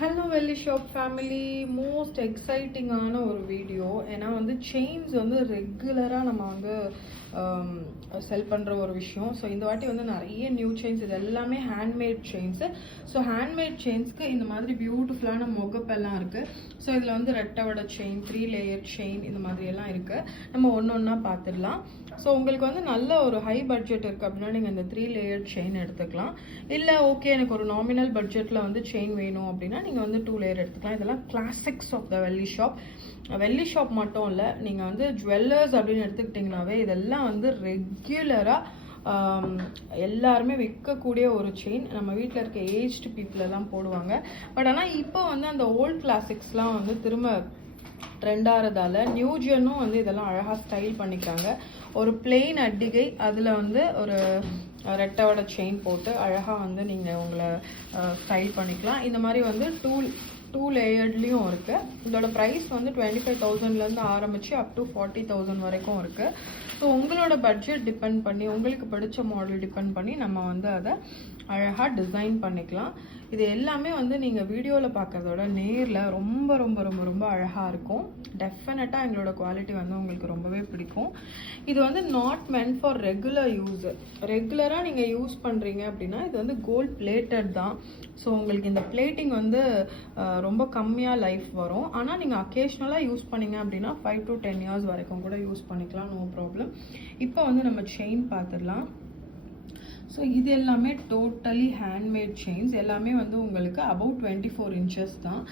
Hello வெள்ளி shop family, most எக்ஸைட்டிங்கான ஒரு video. ஏன்னா வந்து செயின்ஸ் வந்து ரெகுலராக நம்ம வந்து செல் பண்ணுற ஒரு விஷயம். ஸோ இந்த வாட்டி வந்து நிறைய நியூ செயின்ஸ், இது எல்லாமே ஹேண்ட்மேட் செயின்ஸு. ஸோ ஹேண்ட்மேட் செயின்ஸ்க்கு இந்த மாதிரி பியூட்டிஃபுல்லான முகப்பெல்லாம் இருக்குது. ஸோ இதில் வந்து ரெட்டை செயின், 3 லேயர் செயின், இந்த மாதிரியெல்லாம் இருக்குது. நம்ம ஒன்று ஒன்றா பார்த்துடலாம். ஸோ உங்களுக்கு வந்து நல்ல ஒரு ஹை பட்ஜெட் இருக்குது அப்படின்னா நீங்கள் இந்த 3 லேயர் செயின் எடுத்துக்கலாம். இல்லை ஓகே எனக்கு ஒரு நாமினல் பட்ஜெட்டில் வந்து செயின் வேணும் அப்படின்னா நீங்கள் வந்து 2 லேயர் எடுத்துக்கலாம். இதெல்லாம் கிளாசிக்ஸ் ஆஃப் த வெள்ளி ஷாப். வெள்ளி ஷாப் மட்டும் இல்லை, நீங்கள் வந்து ஜுவல்லர்ஸ் அப்படின்னு எடுத்துக்கிட்டிங்கனாவே இதெல்லாம் வந்து ரெகுலராக எல்லாருமே விற்கக்கூடிய ஒரு செயின். நம்ம வீட்டில் இருக்க ஏஜ்டு பீப்புள் எல்லாம் போடுவாங்க. பட் ஆனால் இப்போ வந்து அந்த ஓல்ட் கிளாசிக்ஸ்லாம் வந்து திரும்ப ட்ரெண்டாகிறதால நியூ ஜென்னும் வந்து இதெல்லாம் அழகாக ஸ்டைல் பண்ணிக்கிறாங்க. ஒரு பிளெயின் அட்டிகை, அதில் வந்து ஒரு ரெட்டோட செயின் போட்டு அழகாக வந்து நீங்கள் உங்களை ஸ்டைல் பண்ணிக்கலாம். இந்த மாதிரி வந்து டூ லேயர்ட்லேயும் இருக்குது. இதோட ப்ரைஸ் வந்து 25,000லேருந்து ஆரம்பித்து அப் டு 40,000 வரைக்கும் இருக்குது. ஸோ உங்களோட பட்ஜெட் டிபெண்ட் பண்ணி, உங்களுக்கு பிடிச்ச மாடல் டிபெண்ட் பண்ணி நம்ம வந்து அதை அழகாக டிசைன் பண்ணிக்கலாம். இது எல்லாமே வந்து நீங்கள் வீடியோவில் பார்க்குறதோட நேரில் ரொம்ப ரொம்ப ரொம்ப ரொம்ப அழகாக இருக்கும். டெஃபினட்டாக எங்களோட குவாலிட்டி வந்து உங்களுக்கு ரொம்பவே பிடிக்கும். இது வந்து not meant for regular use. ரெகுலராக நீங்கள் யூஸ் பண்ணுறீங்க அப்படின்னா இது வந்து கோல்ட் பிளேட்டட் தான். ஸோ உங்களுக்கு இந்த பிளேட்டிங் வந்து ரொம்ப கம்மியாக லைஃப் வரும். ஆனால் நீங்கள் அக்கேஷ்னலாக யூஸ் பண்ணிங்க அப்படின்னா 5 to 10 years வரைக்கும் கூட யூஸ் பண்ணிக்கலாம், நோ ப்ராப்ளம். இப்போ வந்து நம்ம செயின் பார்த்துடலாம். ஸோ இது எல்லாமே டோட்டலி ஹேண்ட்மேட் செயின்ஸ். எல்லாமே வந்து உங்களுக்கு அபவுட் 24 inches தான்.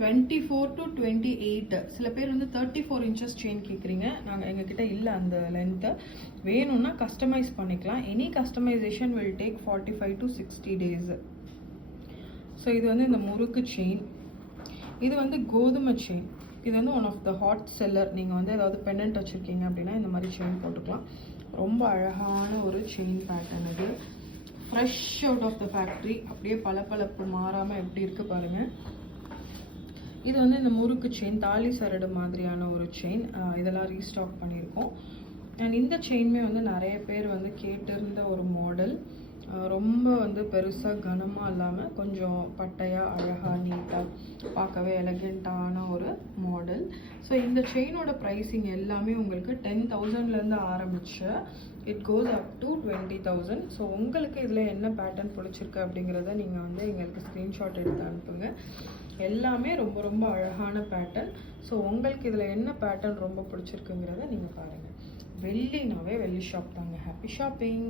24 to 28. சில பேர் வந்து 34 inches செயின் கேட்குறீங்க. நாங்கள் எங்ககிட்ட இல்லை அந்த லென்த்து. வேணும்னா கஸ்டமைஸ் பண்ணிக்கலாம். Any customisation will take 45 to 60 days. So இது வந்து இந்த முறுக்கு செயின். இது வந்து கோதுமை செயின். இது வந்து one of the hot seller. நீங்கள் வந்து ஏதாவது பெண்டன்ட் வச்சுருக்கீங்க அப்படின்னா இந்த மாதிரி செயின் போட்டுக்கலாம். ரொம்ப அழகான ஒரு செயின் பேட்டர்ன். இது fresh out of the factory. அப்படியே பளபளப்பு மாறாமல் எப்படி இருக்குது பாருங்கள். இது வந்து இந்த முறுக்கு செயின், தாலி சரடு மாதிரியான ஒரு செயின். இதெல்லாம் ரீஸ்டாக் பண்ணியிருக்கோம். அண்ட் இந்த செயினுமே வந்து நிறைய பேர் வந்து கேட்டிருந்த ஒரு மாடல். ரொம்ப வந்து பெருசாக கனமாக இல்லாமல் கொஞ்சம் பட்டையாக அழகாக நீட்டாக பார்க்கவே எலகெண்ட்டான ஒரு மாடல். ஸோ இந்த செயினோட ப்ரைஸிங் எல்லாமே உங்களுக்கு 10,000லேருந்து ஆரம்பிச்சு it goes up to 20,000. So உங்களுக்கு இதில் என்ன பேட்டர்ன் பிடிச்சிருக்கு அப்படிங்கிறத நீங்கள் வந்து எங்களுக்கு ஸ்க்ரீன்ஷாட் எடுத்து அனுப்புங்க. எல்லாமே ரொம்ப ரொம்ப அழகான பேட்டர்ன். ஸோ உங்களுக்கு இதில் என்ன பேட்டர்ன் ரொம்ப பிடிச்சிருக்குங்கிறத நீங்கள் பாருங்கள். வெள்ளினாவே வெள்ளி ஷாப் தாங்க. Happy shopping.